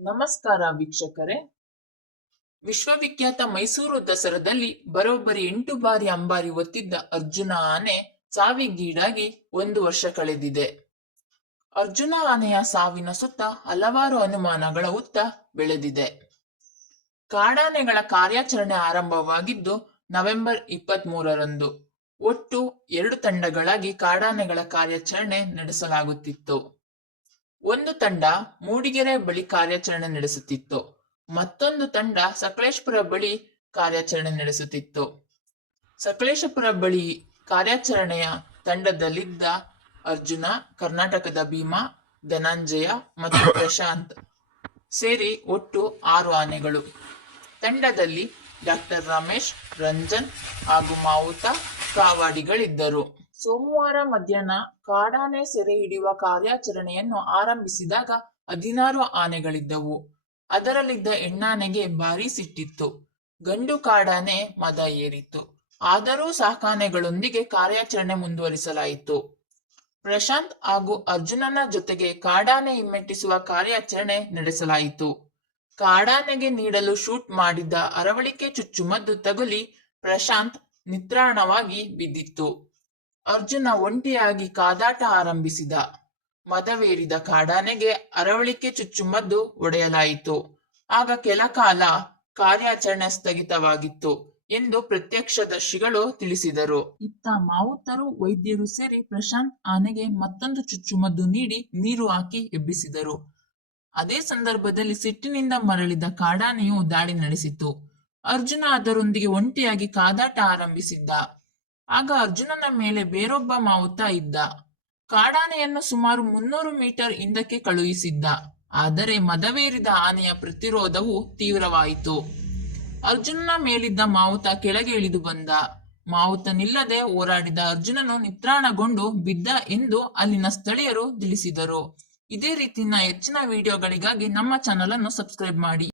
ನಮಸ್ಕಾರ ವೀಕ್ಷಕರೇ. ವಿಶ್ವವಿಖ್ಯಾತ ಮೈಸೂರು ದಸರಾದಲ್ಲಿ ಬರೋಬ್ಬರಿ 8 ಬಾರಿ ಅಂಬಾರಿ ಹೊತ್ತಿದ್ದ ಅರ್ಜುನ ಆನೆ ಸಾವಿಗೀಡಾಗಿ 1 ವರ್ಷ ಕಳೆದಿದೆ. ಅರ್ಜುನ ಆನೆಯ ಸಾವಿನ ಸುತ್ತ ಹಲವಾರು ಅನುಮಾನಗಳ ಹುತ್ತ ಬೆಳೆದಿದೆ. ಕಾಡಾನೆಗಳ ಕಾರ್ಯಾಚರಣೆ ಆರಂಭವಾಗಿದ್ದು ನವೆಂಬರ್ 23ರಂದು. ಒಟ್ಟು 2 ತಂಡಗಳಾಗಿ ಕಾಡಾನೆಗಳ ಕಾರ್ಯಾಚರಣೆ ನಡೆಸಲಾಗುತ್ತಿತ್ತು. ಒಂದು ತಂಡ ಮೂಡಿಗೆರೆ ಬಳಿ ಕಾರ್ಯಾಚರಣೆ ನಡೆಸುತ್ತಿತ್ತು. ಮತ್ತೊಂದು ತಂಡ ಸಕಲೇಶಪುರ ಬಳಿ ಕಾರ್ಯಾಚರಣೆ ನಡೆಸುತ್ತಿತ್ತು. ಸಕಲೇಶಪುರ ಬಳಿ ಕಾರ್ಯಾಚರಣೆಯ ತಂಡದಲ್ಲಿದ್ದ ಅರ್ಜುನ, ಕರ್ನಾಟಕದ ಭೀಮಾ, ಧನಂಜಯ ಮತ್ತು ಪ್ರಶಾಂತ್ ಸೇರಿ ಒಟ್ಟು 6 ಆನೆಗಳು. ತಂಡದಲ್ಲಿ ಡಾಕ್ಟರ್ ರಮೇಶ್, ರಂಜನ್ ಹಾಗೂ ಮಾವುತ ಕಾವಾಡಿಗಳಿದ್ದರು. ಸೋಮವಾರ ಮಧ್ಯಾಹ್ನ ಕಾಡಾನೆ ಸೆರೆ ಹಿಡಿಯುವ ಕಾರ್ಯಾಚರಣೆಯನ್ನು ಆರಂಭಿಸಿದಾಗ 16 ಆನೆಗಳಿದ್ದವು. ಅದರಲ್ಲಿದ್ದ ಹೆಣ್ಣಾನೆಗೆ ಭಾರೀ ಸಿಟ್ಟಿತ್ತು. ಗಂಡು ಕಾಡಾನೆ ಮದ ಏರಿತ್ತು. ಆದರೂ ಸಾಕಾನೆಗಳೊಂದಿಗೆ ಕಾರ್ಯಾಚರಣೆ ಮುಂದುವರಿಸಲಾಯಿತು. ಪ್ರಶಾಂತ್ ಹಾಗೂ ಅರ್ಜುನನ ಜೊತೆಗೆ ಕಾಡಾನೆ ಹಿಮ್ಮೆಟ್ಟಿಸುವ ಕಾರ್ಯಾಚರಣೆ ನಡೆಸಲಾಯಿತು. ಕಾಡಾನೆಗೆ ನೀಡಲು ಶೂಟ್ ಮಾಡಿದ್ದ ಅರವಳಿಕೆ ಚುಚ್ಚುಮದ್ದು ತಗುಲಿ ಪ್ರಶಾಂತ್ ನಿತ್ರಾಣವಾಗಿ ಬಿದ್ದಿತ್ತು. ಅರ್ಜುನ ಒಂಟಿಯಾಗಿ ಕಾದಾಟ ಆರಂಭಿಸಿದ. ಮದವೇರಿದ ಕಾಡಾನೆಗೆ ಅರವಳಿಕೆ ಚುಚ್ಚುಮದ್ದು ಹೊಡೆಯಲಾಯಿತು. ಆಗ ಕೆಲ ಕಾಲ ಕಾರ್ಯಾಚರಣೆ ಸ್ಥಗಿತವಾಗಿತ್ತು ಎಂದು ಪ್ರತ್ಯಕ್ಷದರ್ಶಿಗಳು ತಿಳಿಸಿದರು. ಇತ್ತ ಮಾವುತರು, ವೈದ್ಯರು ಸೇರಿ ಪ್ರಶಾಂತ್ ಆನೆಗೆ ಮತ್ತೊಂದು ಚುಚ್ಚುಮದ್ದು ನೀಡಿ ನೀರು ಹಾಕಿ ಎಬ್ಬಿಸಿದರು. ಅದೇ ಸಂದರ್ಭದಲ್ಲಿ ಸಿಟ್ಟಿನಿಂದ ಮರಳಿದ ಕಾಡಾನೆಯು ದಾಳಿ ನಡೆಸಿತು. ಅರ್ಜುನ ಅದರೊಂದಿಗೆ ಒಂಟಿಯಾಗಿ ಕಾದಾಟ ಆರಂಭಿಸಿದ್ದ. ಆಗ ಅರ್ಜುನನ ಮೇಲೆ ಬೇರೊಬ್ಬ ಮಾವುತ ಇದ್ದ. ಕಾಡಾನೆಯನ್ನು ಸುಮಾರು 300 ಮೀಟರ್ ಹಿಂದಕ್ಕೆ ಕಳುಹಿಸಿದ್ದ. ಆದರೆ ಮದವೇರಿದ ಆನೆಯ ಪ್ರತಿರೋಧವು ತೀವ್ರವಾಯಿತು. ಅರ್ಜುನನ ಮೇಲಿದ್ದ ಮಾವುತ ಕೆಳಗೆ ಇಳಿದು ಬಂದ. ಮಾವುತನಿಲ್ಲದೆ ಹೋರಾಡಿದ ಅರ್ಜುನನು ನಿತ್ರಾಣಗೊಂಡು ಬಿದ್ದ ಎಂದು ಅಲ್ಲಿನ ಸ್ಥಳೀಯರು ತಿಳಿಸಿದರು. ಇದೇ ರೀತಿಯ ಹೆಚ್ಚಿನ ವಿಡಿಯೋಗಳಿಗಾಗಿ ನಮ್ಮ ಚಾನಲ್ ಅನ್ನು ಸಬ್ಸ್ಕ್ರೈಬ್ ಮಾಡಿ.